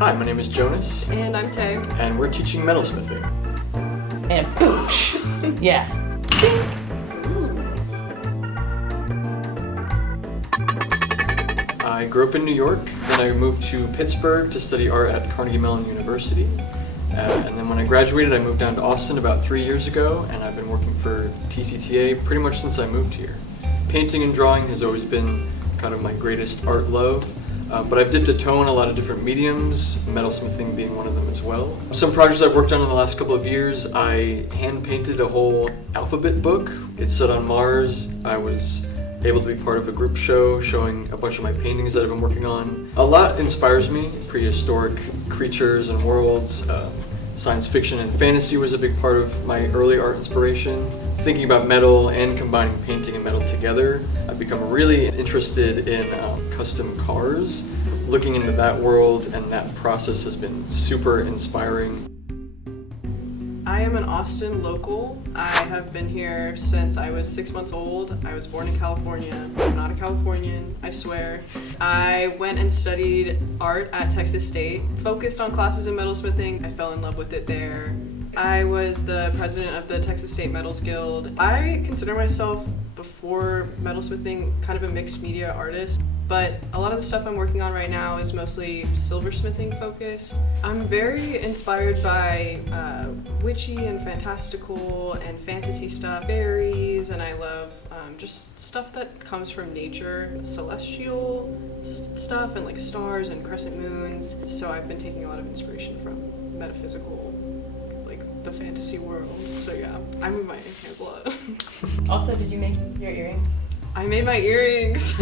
Hi, my name is Jonas, And I'm Tay. and we're teaching metalsmithing. And pooch. Yeah. I grew up in New York, then I moved to Pittsburgh to study art at Carnegie Mellon University. And then when I graduated, I moved down to Austin about 3 years ago, and I've been working for TCTA pretty much since I moved here. Painting and drawing has always been kind of my greatest art love, but I've dipped a toe in a lot of different mediums, metalsmithing being one of them as well. Some projects I've worked on in the last couple of years, I hand painted a whole alphabet book. It's set on Mars. I was able to be part of a group show showing a bunch of my paintings that I've been working on. A lot inspires me, prehistoric creatures and worlds. Science fiction and fantasy was a big part of my early art inspiration. Thinking about metal and combining painting and metal together, I've become really interested in custom cars. Looking into that world and that process has been super inspiring. I am an Austin local. I have been here since I was 6 months old. I was born in California. I'm not a Californian, I swear. I went and studied art at Texas State, focused on classes in metalsmithing. I fell in love with it there. I was the president of the Texas State Metals Guild. I consider myself, before metalsmithing, kind of a mixed media artist. But a lot of the stuff I'm working on right now is mostly silversmithing focused. I'm very inspired by witchy and fantastical and fantasy stuff, fairies, and I love just stuff that comes from nature, celestial stuff and like stars and crescent moons. So I've been taking a lot of inspiration from metaphysical, like the fantasy world. So yeah, I move my hands a lot. Also, did you make your earrings? I made my earrings.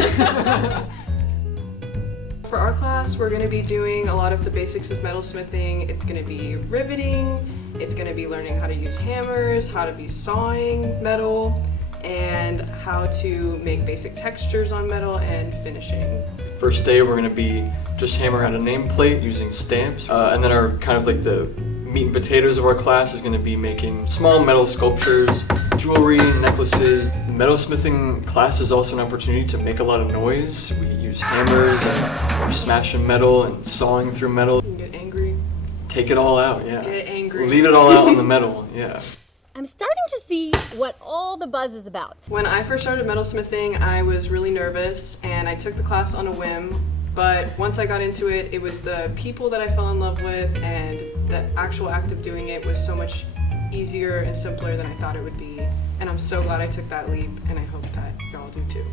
For our class, we're going to be doing a lot of the basics of metalsmithing. It's going to be riveting, it's going to be learning how to use hammers, how to be sawing metal, and how to make basic textures on metal and finishing. First day, we're going to be just hammering out a nameplate using stamps, and then our kind of like the meat and potatoes of our class is going to be making small metal sculptures, jewelry, necklaces. Metalsmithing class is also an opportunity to make a lot of noise. We use hammers and we're smashing metal and sawing through metal. You can get angry. Take it all out, yeah. Get angry. Leave it all out on the metal, yeah. I'm starting to see what all the buzz is about. When I first started metalsmithing, I was really nervous and I took the class on a whim. But once I got into it, it was the people that I fell in love with, and the actual act of doing it was so much easier and simpler than I thought it would be. And I'm so glad I took that leap, and I hope that y'all do too.